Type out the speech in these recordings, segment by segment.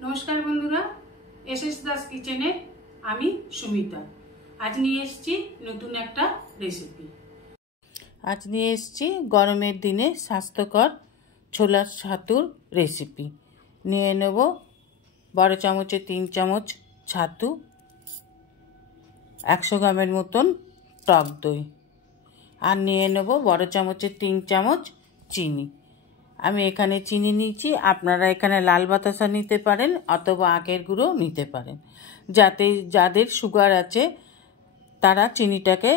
नमस्कार बंधुरा एसएस दास किचेने आमी सुमिता आज निये एसेछि नतून एकटा रेसिपि। आज निये एसेछि गरमेर दिने स्वास्थ्यकर छोलार छातुर रेसिपि। निये नेब बड़ चामचे 3 चामच छातु, 100 ग्रामेर मतन टक दई और निये नेब बड़ चामचे 3 चामच चीनी। आमी एखाने चीनी निয়েছি, আপনারা এখানে লাল বাতাসা নিতে পারেন অথবা আখের গুঁড়ো নিতে পারেন। যাতে যাদের সুগার আছে তারা চিনিটাকে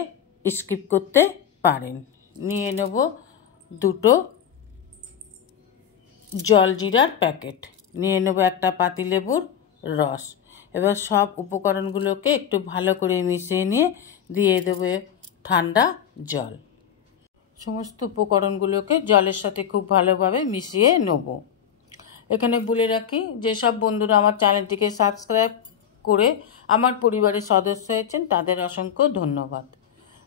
স্কিপ করতে পারেন। নিয়ে নেব দুটো জলজিরার প্যাকেট, নিয়ে নেব একটা পাতিলেবুর রস। এবার সব উপকরণগুলোকে একটু ভালো করে মিশিয়ে নিয়ে দিয়ে দেব ঠান্ডা জল। সমস্ত উপকরণগুলোকে জলের সাথে খুব ভালোভাবে মিশিয়ে নেব। এখানে বলে রাখি যে সব বন্ধুরা আমার চ্যানেলটিকে সাবস্ক্রাইব করে আমার পরিবারের সদস্য হয়েছেন তাদের অসংখ্য ধন্যবাদ।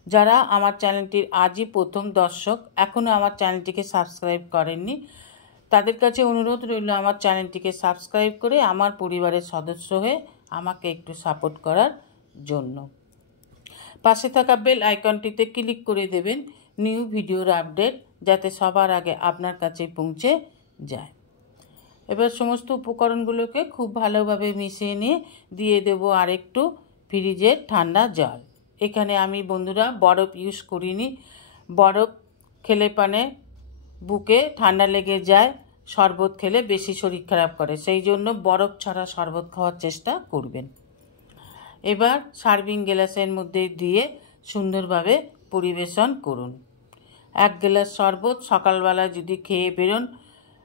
যারা আমার চ্যানেলটির আজই প্রথম দর্শক এখনও আমার চ্যানেলটিকে সাবস্ক্রাইব করেননি তাদের কাছে অনুরোধ রইল আমার চ্যানেলটিকে সাবস্ক্রাইব করে আমার পরিবারের সদস্য হয়ে আমাকে একটু সাপোর্ট করার জন্য। পাশে থাকা বেল আইকনটিতে ক্লিক করে দেবেন নিউ ভিডিওর আপডেট যাতে সবার আগে আপনার কাছে পৌঁছে যায়। এবার সমস্ত উপকরণগুলোকে খুব ভালোভাবে মিশিয়ে নিয়ে দিয়ে দেব আর একটু ফ্রিজের ঠান্ডা জল। এখানে আমি বন্ধুরা বরফ ইউজ করিনি, বরফ খেলে পানে বুকে ঠান্ডা লেগে যায়, শরবত খেলে বেশি শরীর খারাপ করে, সেই জন্য বরফ ছাড়া শরবত খাওয়ার চেষ্টা করবেন। এবার সার্ভিং গ্লাসের মধ্যে দিয়ে সুন্দরভাবে পরিবেশন করুন। 1 গ্লাস শরবত সকালবেলা যদি খেয়ে বেরোন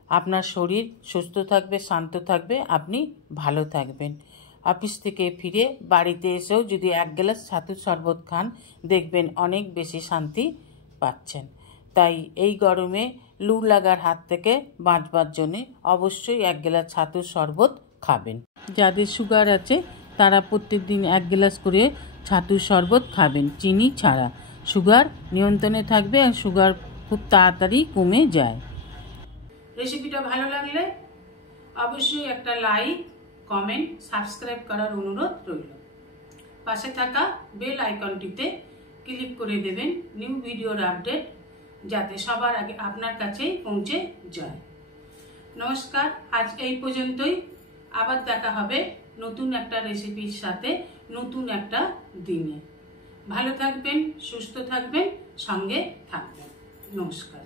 আপনার শরীর সুস্থ থাকবে, শান্ত থাকবে, আপনি ভালো থাকবেন। অফিস থেকে ফিরে বাড়িতে এসেও যদি 1 গ্লাস ছাতুর শরবত খান দেখবেন অনেক বেশি শান্তি পাচ্ছেন। তাই এই গরমে লু লাগার হাত থেকে বাঁচবার জন্যে অবশ্যই 1 গ্লাস ছাতুর শরবত খাবেন। যাদের সুগার আছে তারা প্রত্যেক দিন 1 গ্লাস করে ছাতুর শরবত খাবেন চিনি ছাড়া। সুগার নিয়ন্ত্রণে থাকবে আর সুগার খুব তাড়াতাড়ি কমে যায়। রেসিপিটা ভালো লাগলে অবশ্যই একটা লাইক, কমেন্ট, সাবস্ক্রাইব করার অনুরোধ রইল। পাশে থাকা বেল আইকনটিতে ক্লিক করে দেবেন নিউ ভিডিওর আপডেট যাতে সবার আগে আপনার কাছেই পৌঁছে যায়। নমস্কার, আজ এই পর্যন্তই। আবার দেখা হবে নতুন একটা রেসিপির সাথে নতুন একটা দিনে। ভালো থাকবেন, সুস্থ থাকবেন, সঙ্গে থাকবেন। নমস্কার।